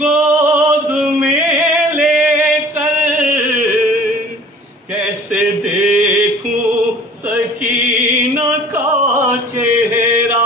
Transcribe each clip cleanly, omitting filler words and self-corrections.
गोद में लेकर कैसे देखूं सकीना का चेहरा।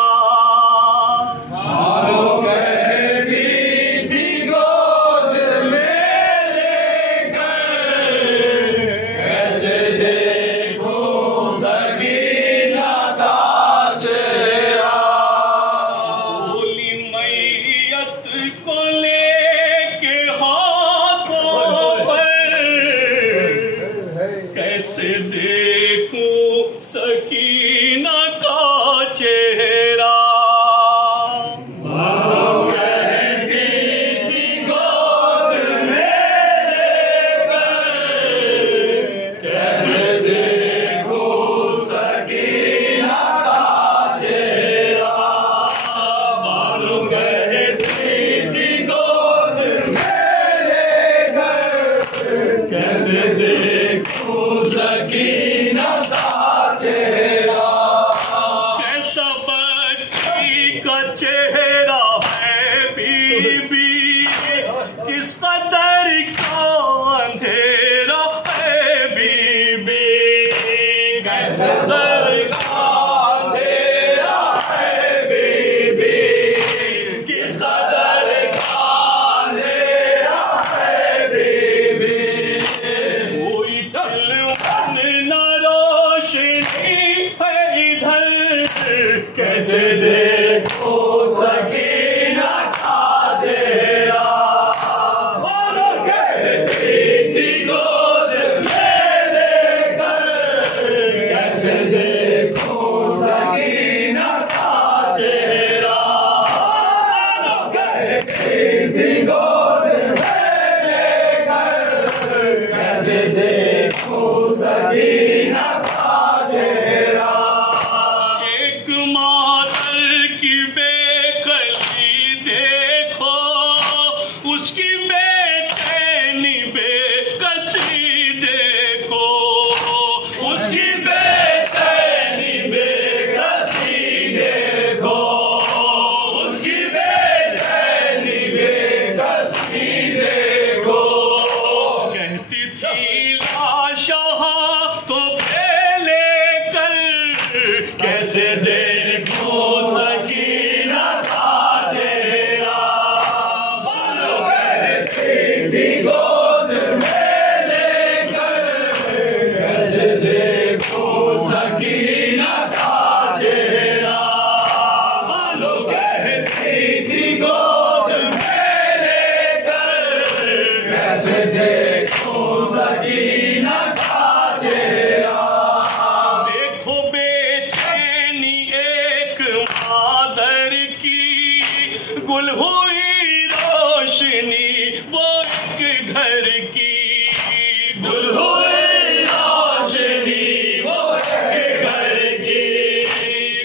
कैसे देखूं सकीना का चेहरा। मानो कहती थी गोद में लेकर कैसे देखूं सकीना का चेहरा। मानो कहती थी गोद में लेकर कैसे देखूं सकीना का चेहरा। कैसा बच्ची का चेहरा है बीबी, किस कदर का अंधेरा है बीबी, कैसा कदर का अंधेरा है बीबी, किस कदर का अंधेरा है बीबी। कैसे देखो सकीना का चेहरा। मानो कहती थी गोद में लेकर कैसे देखो सकीना का चेहरा। मानो कहती थी गोद में लेकर कैसे देखो सकीना का चेहरा। उसकी बेचैनी बेकसी देखो, उसकी बेचैनी बेकसी देखो, उसकी बेचैनी बेकसी देखो। कहती थी लाशा तो पहले कर कैसे देखो सकीना का चेहरा। गोद में लेकर कैसे देखो सकीना का चेहरा। मानो कहती थी गोद में लेकर कैसे देखो सकीना का चेहरा। देखो बेचैनी एक मादर की, गुल हुई रोशनी वो एक घर की, गुल हुई रोशनी वो एक घर की,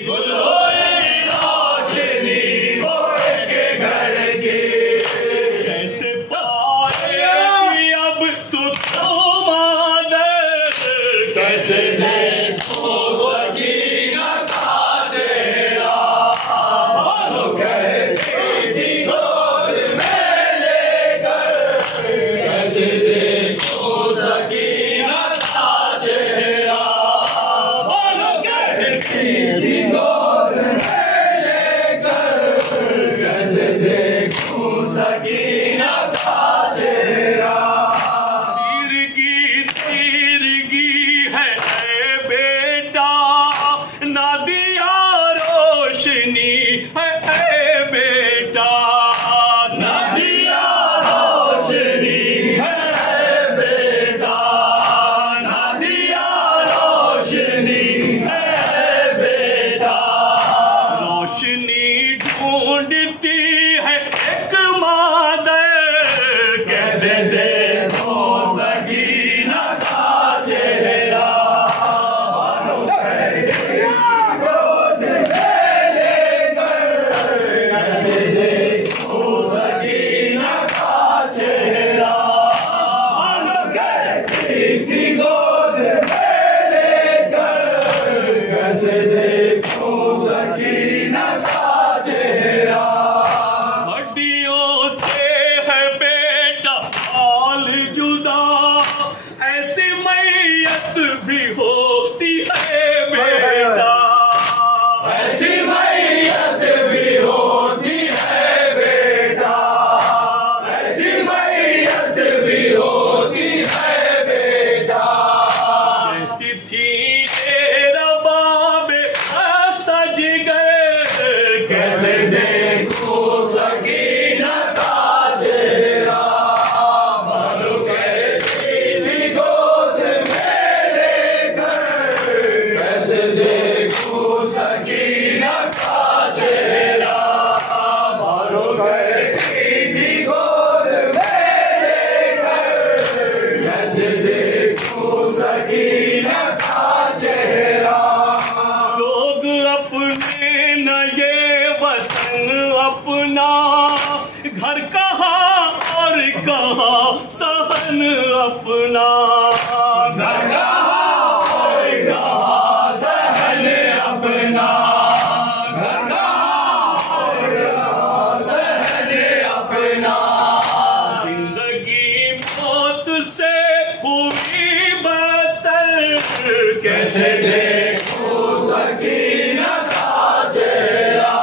गुल हुई रोशनी वो एक घर की। कैसे पाएगी अब सुखों मादर, कैसे देखो सकीना का चेहरा। मानो कहती थी गोद में कैसे देखो सकीना का चेहरा। मानो कहती थी गोद में लेकर कैसे देखो सकीना का चेहरा। तिरगी तिरगी है बेटा, ना दिया रोशनी है बेटा, ना दिया रोशनी है बेटा, ना दिया रोशनी है बेटा। रोशनी ढूंढती है एक मादर भी होती है बेटा, ऐसी मैयत भी होती है बेटा, ऐसी मैयत भी होती है बेटा। कहती थी तेरा बाब सज गए, कैसे देखो सकीना का चेहरा, भानु कहती थी गोद में लेकर, कैसे देखो सकीना का चेहरा, भानु कहती थी गोद में लेकर, कैसे देखो सकीना का चेहरा। लोग अपने न ये वतन अपना, घर कहाँ और कहाँ सहन अपना, घर कहाँ और कहाँ सहन अपना, घर कहाँ और कहाँ सहन अपना। जिंदगी मौत से हुई बदतर, कैसे देखो सकीना का चेहरा,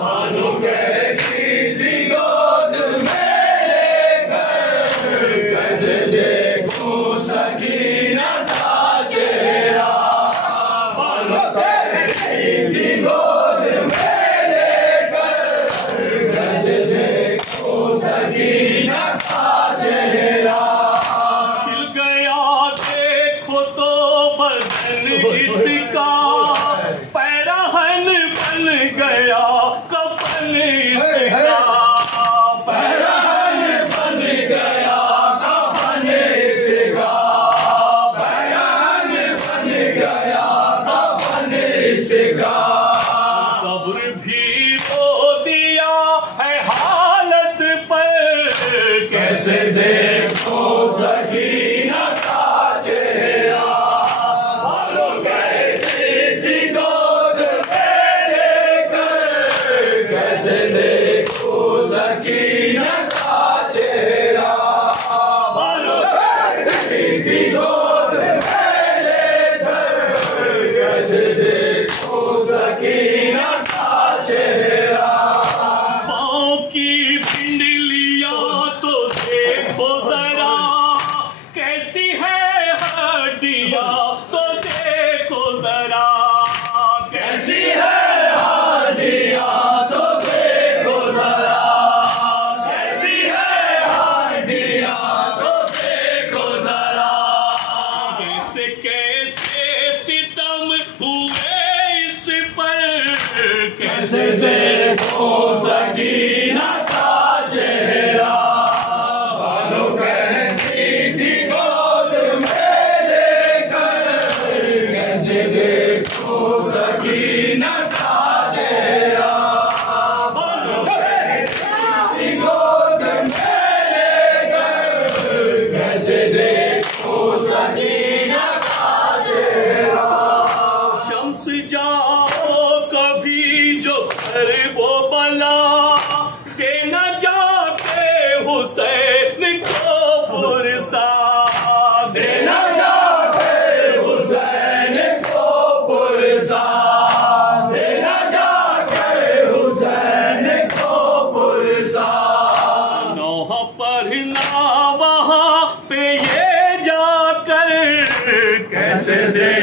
भानु कहती थी गोद में लेकर, कैसे देखो सकीना का चेहरा, भानु कहती थी गोद में लेकर, कैसे देखो सकीना का चेहरा। छिल गया देखो तो बदन इसका, पैराहन बन गया कफन इसका, पैराहन बन गया कफन इसका, पैराहन बन गया कफन इसका। सब्र भी रो दिया है हालत पर, कैसे देखो सकीना का चेहरा, भानु कहती थी गोद में लेकर, कैसे देखो सकीना का चेहरा, भानु कहती थी गोद में लेकर, कैसे देखो सकीना का चेहरा। पाँव की पिंडलियाँ तो देखो जरा, कैसी है हड्डियाँ तो देखो जरा, कैसी है हड्डियाँ तो देखो जरा, कैसी है हड्डियाँ तो देखो जरा। कैसे कैसे सितम हुए इस पर, कैसे देखो सकीना का चेहरा, भानु कहती थी गोद में लेकर, कैसे देखो सकीना का चेहरा, भानु कहती थी गोद में लेकर, कैसे देखो सकीना का चेहरा। शम्स जाओ कभी जो घर वो बला, के न जाके हुसैन को पुरसा, के न जाके हुसैन को पुरसा, के न जाके हुसैन को पुरसा। नौह पर ना वहाँ पे ये जाकर, कैसे दे